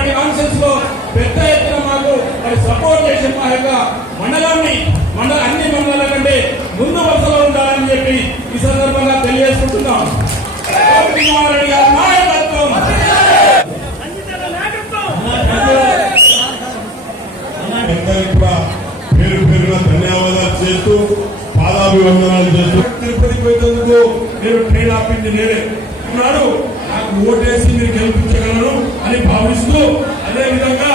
Balapalli conference లో పెద్ద ఎత్తున మాకు మరి సపోర్ట్ చేసి మా యొక్క అన్ని మండలాల కంటే ముందు వరుసలో ఉండాలని చెప్పి ఈ సందర్భంగా తెలియజేసుకుంటున్నాం. పేరు పేరున ధన్యవాదాలు చేస్తూ పాదాభివందనాలు చేస్తూ తిరుపతికి పోయేందుకు నేను ట్రైన్ ఆపింది నేనే ఉన్నాడు. నాకు ఓటేసి మీరు గెలిపించగలను అని భావిస్తూ అదే విధంగా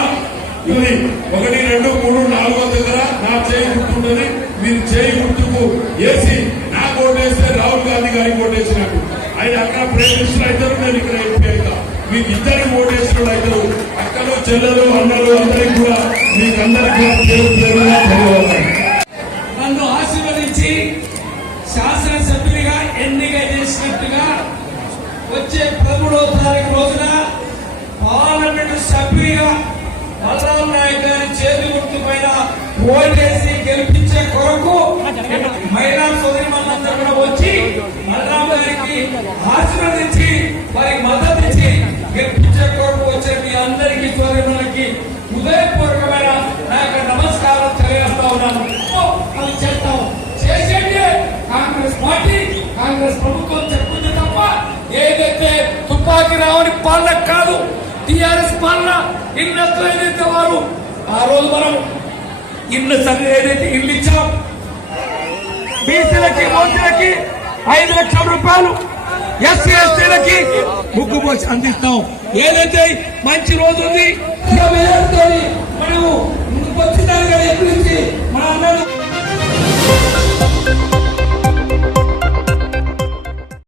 ఇది 1, 2, 3, 4 దగ్గర నా చేయి గుర్తుంటుంది. మీరు చేయి గుర్తుకు వేసి నాకు ఓటేస్తే రాహుల్ గాంధీ గారికి ఓటేసినట్టు ఆయన అక్కడ ప్రేమిస్తున్న అవుతారు, నేను ఇక్కడ ఎంపీ అవుతా. మీకు ఇద్దరికి ఓటేసిన అవుతారు. అక్కలు చెల్లెలు అన్నలు అందరికి కూడా మీకందరికీ ధన్యవాదాలు. నన్ను ఆశీర్వదించి శాసనసభ్యునిగా ఎన్నిక చేసినట్టుగా వచ్చే 13వ తారీఖు రోజున పార్లమెంటు సభ్యునిగా బలరాం నాయక్ గారి చేతి గుర్తు పైన ఓటేసి గెలిపించే కొరకు మహిళా సోదరిమణులందరూ కూడా వచ్చి బలరాం గారికి ఆశీర్వదించి వారికి మద్దతు ఇచ్చి గెలిపించే కొరకు వచ్చే మీ అందరికీ సోదరిమణులకి హృదయపూర్వకమైన నా యొక్క నమస్కారం తెలియజేస్తా ఉన్నాను. అది చేస్తాం చేసేది కాంగ్రెస్ పార్టీ, కాంగ్రెస్ ప్రభుత్వం చెప్తుంది తప్ప ఏదైతే తుపాకీ రావని పాలన కాదు. టీఆర్ఎస్ పాలన ఇన్నట్లు ఏదైతే వారు ఆ రోజు మనం ఏదైతే ఇల్లు ఇచ్చాం, బీసీలకి ఓసీలకి 5 లక్షల రూపాయలు, ఎస్సీ ఎస్టీలకి ముగ్గు పోసి అందిస్తాం. ఏదైతే మంచి రోజు ఉంది మనము ముందుకు వచ్చిన దానిగా ఎప్పుడు మన అన్నలు